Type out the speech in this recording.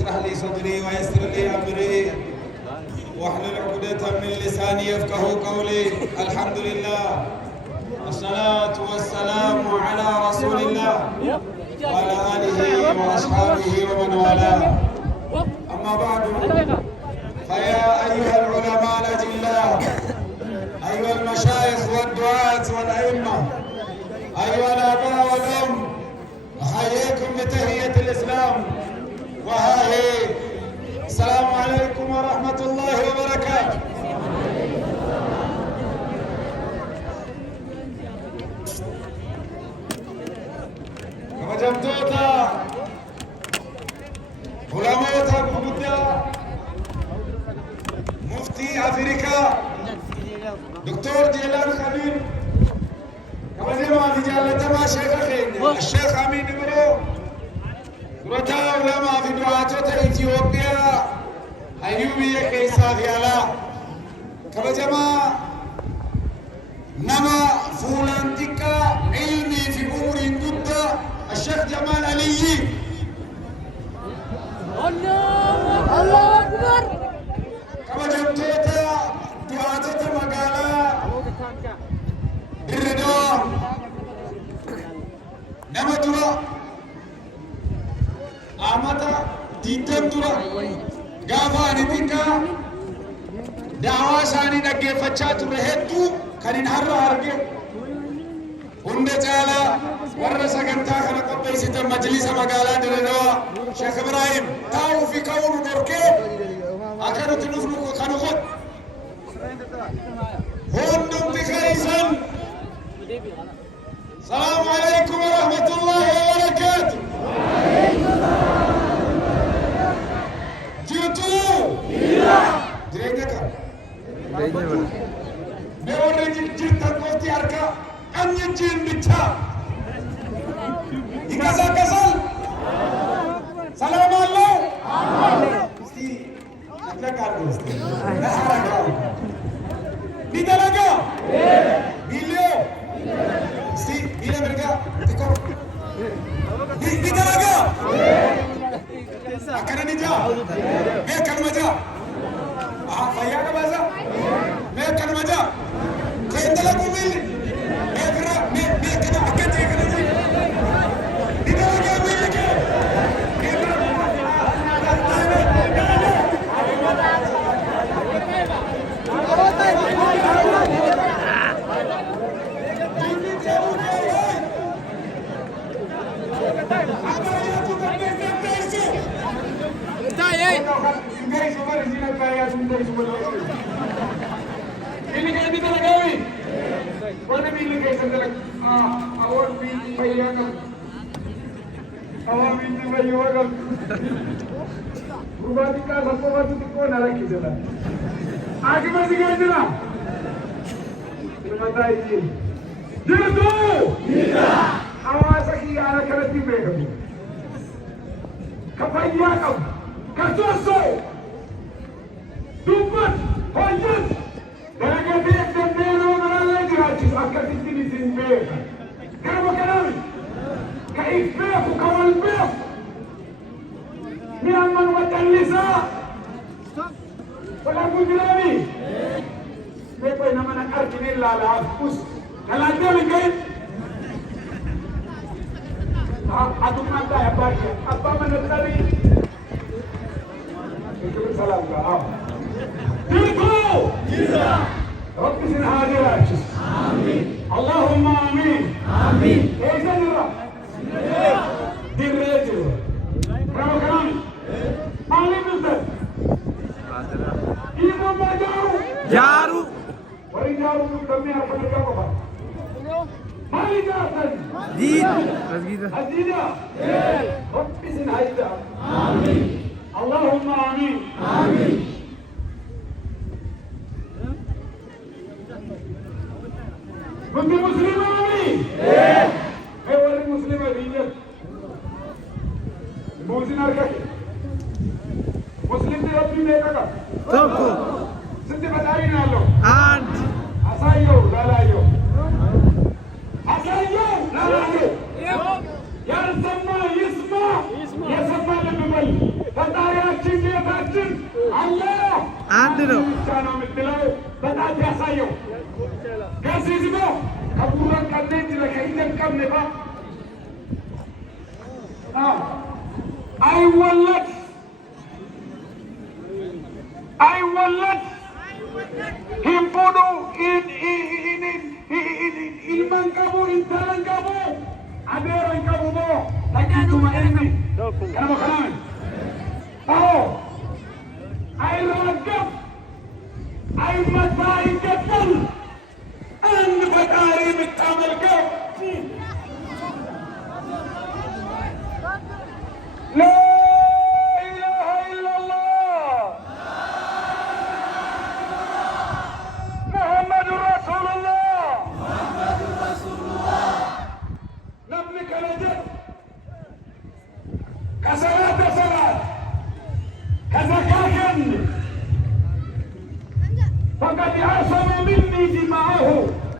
اشرح لي صدري ويسر لي أمري واحلل عقدة من لساني يفقه قولي. الحمد لله والصلاة والسلام على رسول الله وعلى آله وأصحابه ومن والاه. أما بعد، فيا أيها العلماء الأجلاء، أيها المشايخ والدعاة والأئمة، أيها الآباء والأم، أحييكم بتحية الإسلام وها هي. السلام عليكم ورحمة الله وبركاته. kabajamtoota ulamoota gurguddaa muftii Afrikaa Dr. Jeelaan Khaliil, kabajamaa fi jaallatamaa sheekha keenya Sheekh Amiin Imiroo, durataa ulamaa fi du'aatota Itiyoophiyaa hayyuu biyya keessaa fi alaa, kabajamaa nama fuulaan xiqqaa ilmii fi umuriin guddaa الشيخ جمال علي. الله أكبر. كما جمتوتا دعاتة مقالة الردوء نما درا آمتا ديتم درا غافا نتنكا دعوة ساني نقه فچات رهدو كنين حر هرگه هنده جالا ورّا سكنتا خنا قبيسة مجلس مقالة درنوا شيخ إبراهيم تاو في كون دركي أكانوا تنفلوا خنوخت هندم بخيسان. السلام عليكم ورحمة الله وبركاته. جيتو درينك موري جيتا قفتي أركا أني جين بيتا Ikasal kasal. Salam Allah. Mesti nak kau mesti. Nak harap kau. Bila lagi? Bila? Mesti bila mereka tekor. Bila lagi? Akan ni jah. Mereka maja. Faya ke baza? Mereka maja. Kau telah kumil. Mereka nak akan jadi. Ini kan kita lagi. Mana bila kita sedang awal binti bayangan, awal binti bayangan. Rumah kita semua tu kau nak lagi jalan. Aje masih kau jalan. Terima kasih. Jatuh. Tidak. Awas lagi anak kerja mereka. Kapaya kau. Kasuaso. Dupat. Hajat. Mereka biar sendiri orang lagi rajin akan di sini mereka. Kenapa kenapa? Kaifah kawan bef. Myanmar watan lisa. Walau bujulami. Mereka nama nak arkin lala hapus. Kalau ada lagi. Aduh mata apa dia? Apa mana tadi? Itu salam kau. Tipu. Tidak. Rabbi sin hadir ajis. Amin. Allahumma amin. Amin. Eza dira. Dirre dira. Berapa kali? Malam itu. Ibu majaru. Jaru. Beri jaru tu kami apa mereka apa? Mari jalan. Din. Azida. Rabbi sin hadir. Amin. Allahumma amin. Amin. Bagi Muslimah ni? Orang Muslimah ni. Muslim arkan. Muslim ni Rabbi mereka kan? Tahu. Setiap hari nalo. And. Asayo, lalayo. Asayo, lalayo. Yang sama Isma, yang sama lebih baik. Tentara አንድ ነው ብቻ ነው የምትለው በጣት ያሳየው ከዚህ ዝሞ ከቡራን ቀደት ለከይደን ቀምነባ አይወለድ ሂምፉዱ ilman qabu intalan qabu adeeran qabu moo lakkituma ilmi kanama kanaan ay raggab ay mataa ይገባል አንድ ፈጣሪ የምታመልከው لا إله إلا الله محمد رسول الله نبنك رجل كصلاة صلاة كزكاة فقد عصم مني دماءه